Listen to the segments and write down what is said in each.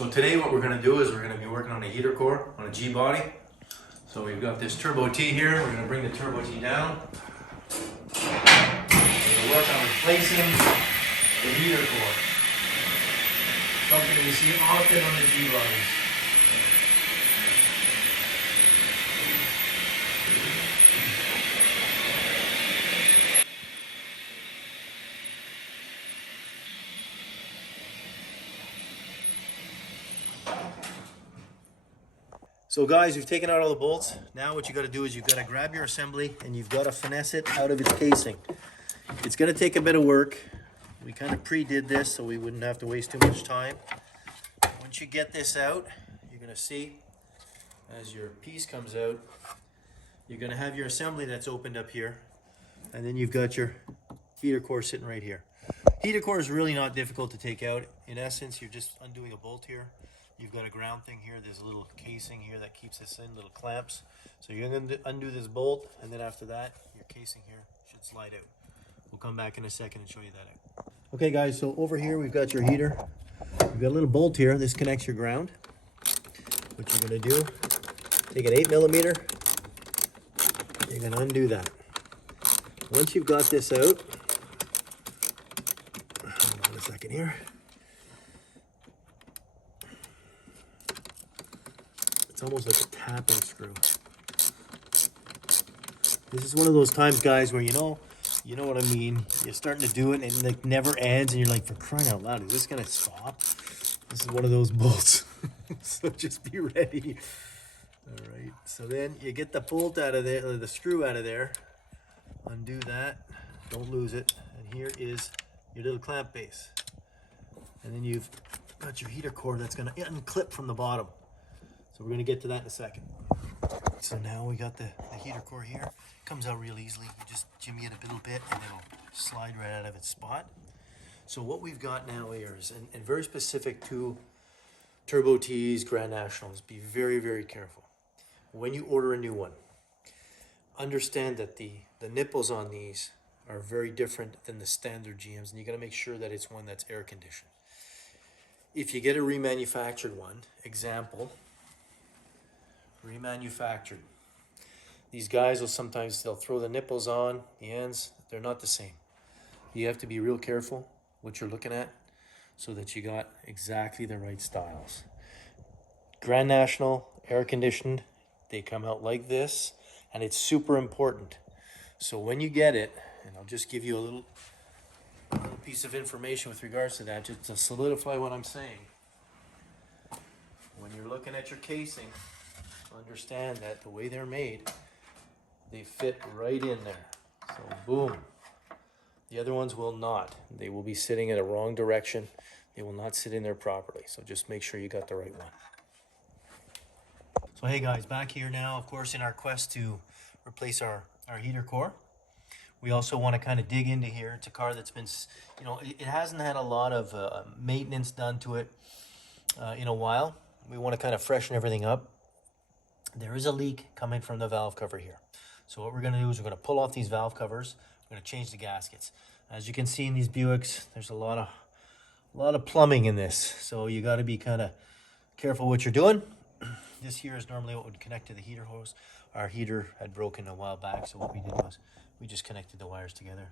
So today what we're going to do is we're going to be working on a heater core on a G body. So we've got this Turbo T here. We're going to bring the Turbo T down. We're going to work on replacing the heater core. Something you see often on the G bodies. So guys, we've taken out all the bolts. Now what you got to do is you've got to grab your assembly and you've got to finesse it out of its casing. It's going to take a bit of work. We kind of pre-did this so we wouldn't have to waste too much time. Once you get this out, you're going to see as your piece comes out, you're going to have your assembly that's opened up here, and then you've got your heater core sitting right here. Heater core is really not difficult to take out. In essence, you're just undoing a bolt here. You've got a ground thing here. There's a little casing here that keeps this in, little clamps. So you're going to undo this bolt, and then after that, your casing here should slide out. We'll come back in a second and show you that out. Okay guys, so over here we've got your heater. You've got a little bolt here. This connects your ground. What you're going to do, take an 8mm. You're going to undo that. Once you've got this out, hold on a second here. It's almost like a tapping screw. This is one of those times, guys, where you know what I mean. You're starting to do it and it like never ends, and you're like, for crying out loud, is this gonna stop? This is one of those bolts. So just be ready. All right. So then you get the bolt out of there, or the screw out of there. Undo that. Don't lose it. And here is your little clamp base. And then you've got your heater core that's gonna unclip from the bottom. So we're going to get to that in a second. So now we got the heater core here. Comes out real easily. You just jimmy it a little bit and it'll slide right out of its spot. So what we've got now here is, and very specific to Turbo T's, Grand Nationals, be very, very careful. When you order a new one, understand that the nipples on these are very different than the standard GMs, and you got to make sure that it's one that's air conditioned. If you get a remanufactured one, example, remanufactured. These guys will sometimes, they'll throw the nipples on, the ends, they're not the same. You have to be real careful what you're looking at so that you got exactly the right styles. Grand National, air conditioned, they come out like this, and it's super important. So when you get it, and I'll just give you a little piece of information with regards to that, just to solidify what I'm saying. When you're looking at your casing, understand that the way they're made, they fit right in there. So boom. The other ones will not. They will be sitting in the wrong direction. They will not sit in there properly. So just make sure you got the right one. So hey guys, back here now, of course, in our quest to replace our heater core. We also want to kind of dig into here. It's a car that's been, it hasn't had a lot of maintenance done to it in a while. We want to kind of freshen everything up. There is a leak coming from the valve cover here. So what we're going to do is we're going to pull off these valve covers. We're going to change the gaskets. As you can see in these Buicks, there's a lot of plumbing in this. So you got to be kind of careful what you're doing. This here is normally what would connect to the heater hose. Our heater had broken a while back, so what we did was we just connected the wires together,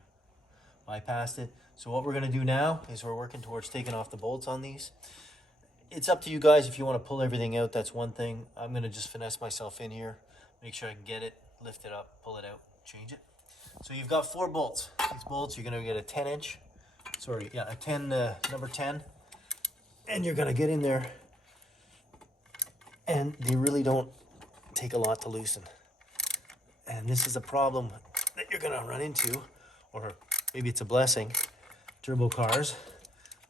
bypassed it. So what we're going to do now is we're working towards taking off the bolts on these. It's up to you guys. If you want to pull everything out, that's one thing. I'm going to just finesse myself in here, make sure I can get it, lift it up, pull it out, change it. So you've got 4 bolts. These bolts, you're going to get a 10-inch, number 10, and you're going to get in there, and they really don't take a lot to loosen. And this is a problem that you're going to run into, or maybe it's a blessing. Turbo cars,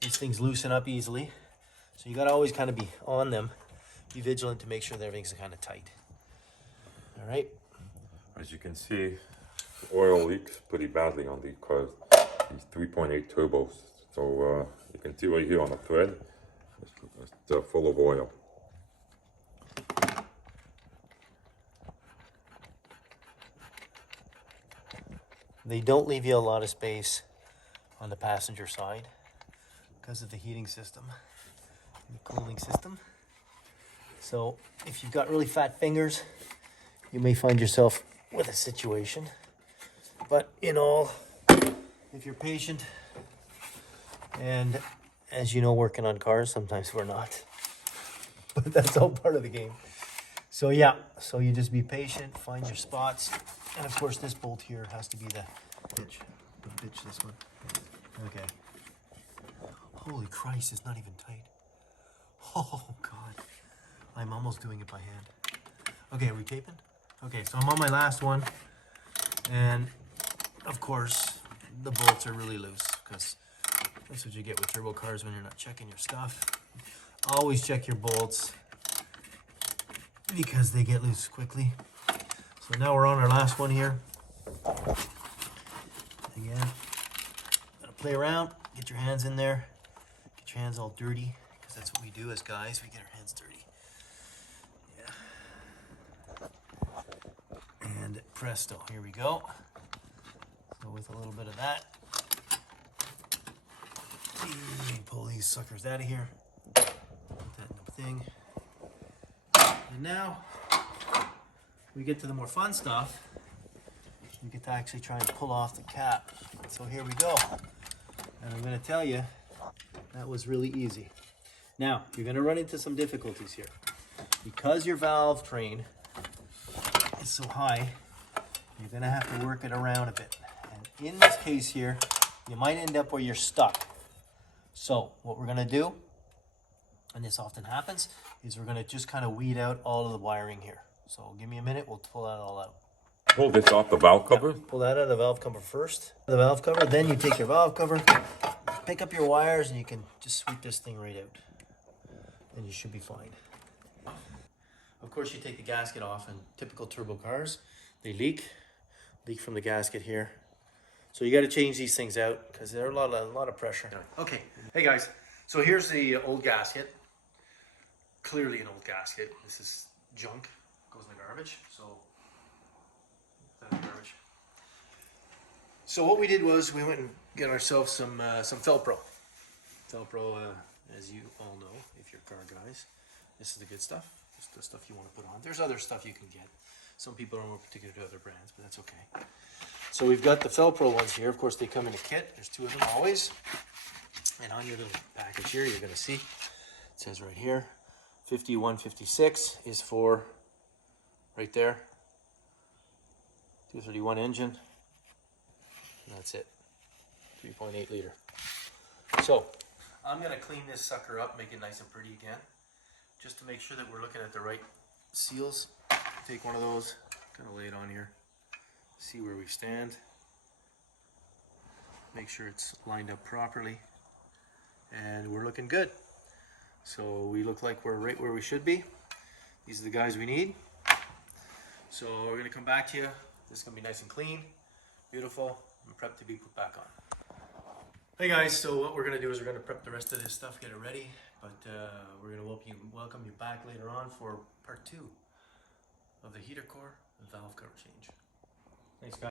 these things loosen up easily. So you got to always kind of be on them, be vigilant to make sure that everything's kind of tight. All right. As you can see, the oil leaks pretty badly on these cars. These 3.8 turbos. So you can see right here on the thread, it's full of oil. They don't leave you a lot of space on the passenger side because of the heating system. the cooling system. So if you've got really fat fingers, you may find yourself with a situation. But in all, if you're patient, and as you know, working on cars, sometimes we're not. But that's all part of the game. So yeah, so you just be patient, find your spots. And of course this bolt here has to be the pitch. This one. Okay. Holy Christ, it's not even tight. Oh God. I'm almost doing it by hand. Okay, are we taping? Okay, so I'm on my last one. And of course, the bolts are really loose because that's what you get with turbo cars when you're not checking your stuff. Always check your bolts because they get loose quickly. So now we're on our last one here. Again, gotta play around, get your hands in there, get your hands all dirty, because that's what we do as guys, we get our hands dirty. Yeah. And presto, here we go. So with a little bit of that, pull these suckers out of here. Put that in the thing. And now we get to the more fun stuff. We get to actually try and pull off the cap. So here we go. And I'm going to tell you, that was really easy. Now, you're going to run into some difficulties here. Because your valve train is so high, you're going to have to work it around a bit. And in this case here, you might end up where you're stuck. So what we're going to do, and this often happens, is we're going to just kind of weed out all of the wiring here. So give me a minute, we'll pull that all out. Pull this off the valve cover. Yeah, pull that out of the valve cover first. The valve cover, then you take your valve cover, pick up your wires, and you can just sweep this thing right out. And you should be fine. Of course, you take the gasket off, and typical turbo cars, they leak from the gasket here. So you got to change these things out because they're a lot of pressure. Okay, hey guys, so here's the old gasket. Clearly an old gasket. This is junk, goes in the garbage. So what we did was we went and got ourselves some Felpro. Felpro, as you all know, if you're car guys, this is the good stuff. This is the stuff you want to put on. There's other stuff you can get. Some people are more particular to other brands, but that's okay. So we've got the Felpro ones here. Of course, they come in a kit. There's 2 of them always. And on your little package here, you're going to see, it says right here, 5156 is for, right there, 231 engine. And that's it, 3.8 liter. So I'm going to clean this sucker up, make it nice and pretty again, just to make sure that we're looking at the right seals. Take one of those, kind of lay it on here, see where we stand, make sure it's lined up properly, and we're looking good. So we look like we're right where we should be. These are the guys we need. So we're going to come back to you. This is going to be nice and clean, beautiful, and prepped to be put back on. Hey guys, so what we're going to do is we're going to prep the rest of this stuff, get it ready, but we're going to welcome you back later on for part 2 of the heater core and valve cover change. Thanks guys.